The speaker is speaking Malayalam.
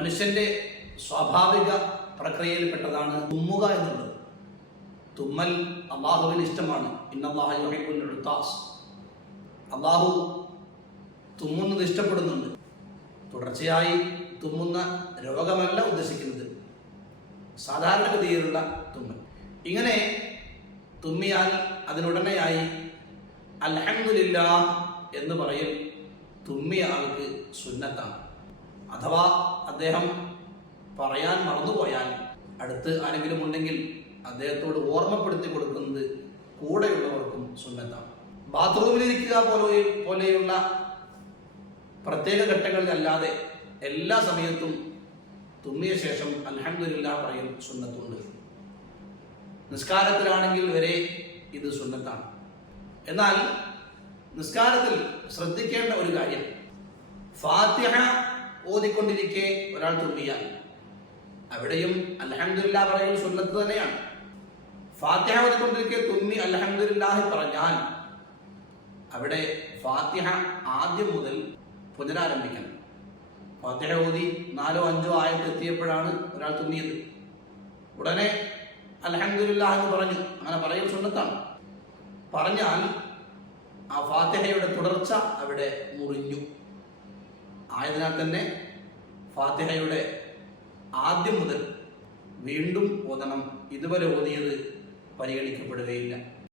മനുഷ്യന്റെ സ്വാഭാവിക പ്രക്രിയയിൽപ്പെട്ടതാണ് തുമ്മുക എന്നുള്ളത്. തുമ്മൽ അള്ളാഹുവിന് ഇഷ്ടമാണ്. ഇന്നല്ലാഹുത്താസ് അള്ളാഹു തുമ്മുന്നത് ഇഷ്ടപ്പെടുന്നുണ്ട്. തുടർച്ചയായി തുമ്മുന്ന രോഗമല്ല ഉദ്ദേശിക്കുന്നത്. സാധാരണഗതിയിലുള്ള തുമ്മൽ. ഇങ്ങനെ തുമ്മിയാൽ അതിനുടനെയായി അലഹമില്ല എന്ന് പറയൽ തുമ്മിയ ആൾക്ക് സുന്നത്താണ്. അഥവാ അദ്ദേഹം പറയാൻ മറന്നുപോയാൽ അടുത്ത് ആരെങ്കിലും ഉണ്ടെങ്കിൽ അദ്ദേഹത്തോട് ഓർമ്മപ്പെടുത്തി കൊടുക്കുന്നത് കൂടെയുള്ളവർക്കും സുന്നത്താണ്. ബാത്റൂമിലിരിക്കുക പോലെ പോലെയുള്ള പ്രത്യേക ഘട്ടങ്ങളിലല്ലാതെ എല്ലാ സമയത്തും തുമ്മിയ ശേഷം അലഹമില്ല പറയൽ സുന്നത്തുണ്ട്. നിസ്കാരത്തിലാണെങ്കിൽ വരെ ഇത് സുന്നത്താണ്. എന്നാൽ നിസ്കാരത്തിൽ ശ്രദ്ധിക്കേണ്ട ഒരു കാര്യം ഫാത്തിഹ ഓതിക്കൊണ്ടിരിക്കെ ഒരാൾ തുമ്മിയാൽ അവിടെയും അൽഹംദുലില്ല പറയൽ സുന്നത്ത് തന്നെയാണ്. ഫാത്തിഹ ഓതിക്കൊണ്ടിരിക്കെ തുമ്മി അൽഹംദുലില്ലാഹി പറഞ്ഞാൽ അവിടെ ഫാത്തിഹ ആദ്യം മുതൽ പുനരാരംഭിക്കണം. ഫാത്തിഹ ഓതി നാലോ അഞ്ചോ ആയത്ത് എത്തിയപ്പോഴാണ് ഒരാൾ തുമ്മിയത്. ഉടനെ അൽഹംദുലില്ലാ എന്ന് പറഞ്ഞു. അങ്ങനെ പറയൽ സുന്നത്താണ്. പറഞ്ഞാൽ ആ ഫാത്തിഹയുടെ തുടർച്ച അവിടെ മുറിഞ്ഞു. ആയതിനാൽ തന്നെ ഫാത്തിഹയുടെ ആദ്യം മുതൽ വീണ്ടും ഓതണം. ഇതുവരെ ഓതിയത് പരിഗണിക്കപ്പെടുകയില്ല.